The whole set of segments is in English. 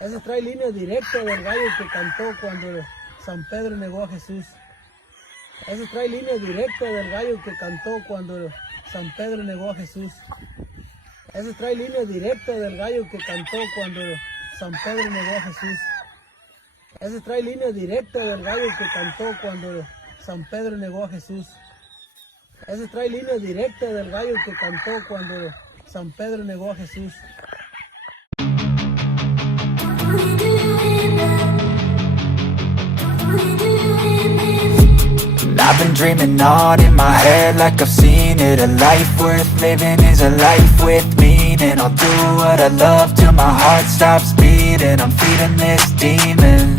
Ese trae línea directa del gallo que cantó cuando San Pedro negó a Jesús. Ese trae línea directa del gallo que cantó cuando San Pedro negó a Jesús. Ese trae línea directa del gallo que cantó cuando San Pedro negó a Jesús. Ese trae línea directa del gallo que cantó cuando San Pedro negó a Jesús. Ese trae línea directa del gallo que cantó cuando San Pedro negó a Jesús. I've been dreaming on in my head like I've seen it. A life worth living is a life with meaning. I'll do what I love till my heart stops beating. I'm feeding this demon.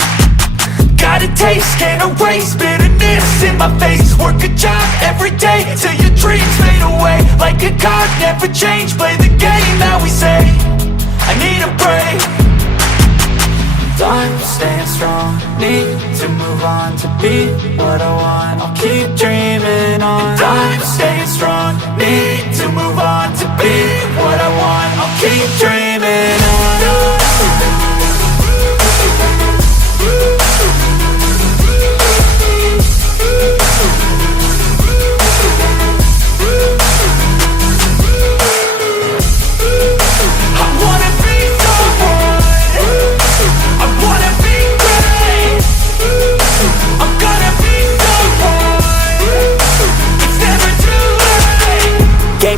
Got a taste, can't erase bitterness in my face. Work a job every day till your dreams fade away. Like a card, never change, play the game that we say. I need a break. I'm staying strong, need to move on to be what I want. I'll keep dreaming on. And I'm staying strong, need to move on to be what I want. I'll keep dreaming on.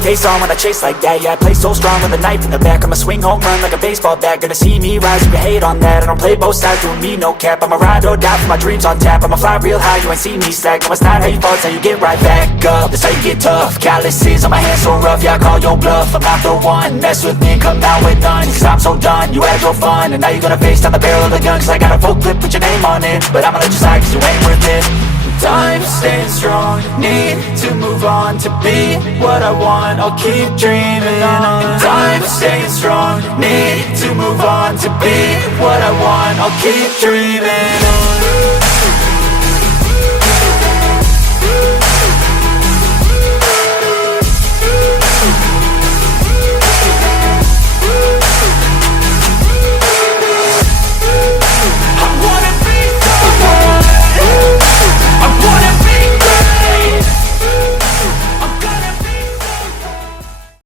Face on when I chase like that. Yeah, I play so strong with a knife in the back. I'ma swing home run like a baseball bat. Gonna see me rise, you can hate on that. I don't play both sides, doing me no cap. I'ma ride or die for my dreams on tap. I'ma fly real high, you ain't see me slack. No, it's not how you fall, it's how you get right back up. That's how you get tough. Calluses on my hands so rough, yeah, I call your bluff. I'm not the one, mess with me, come out with none. Cause I'm so done, you had your fun. And now you're gonna face down the barrel of the gun. Cause I got a full clip, put your name on it. But I'ma let you slide cause you ain't worth it. I'm staying strong, need to move on to be what I want. I'll keep dreaming on. And I'm staying strong, need to move on to be what I want. I'll keep dreaming on.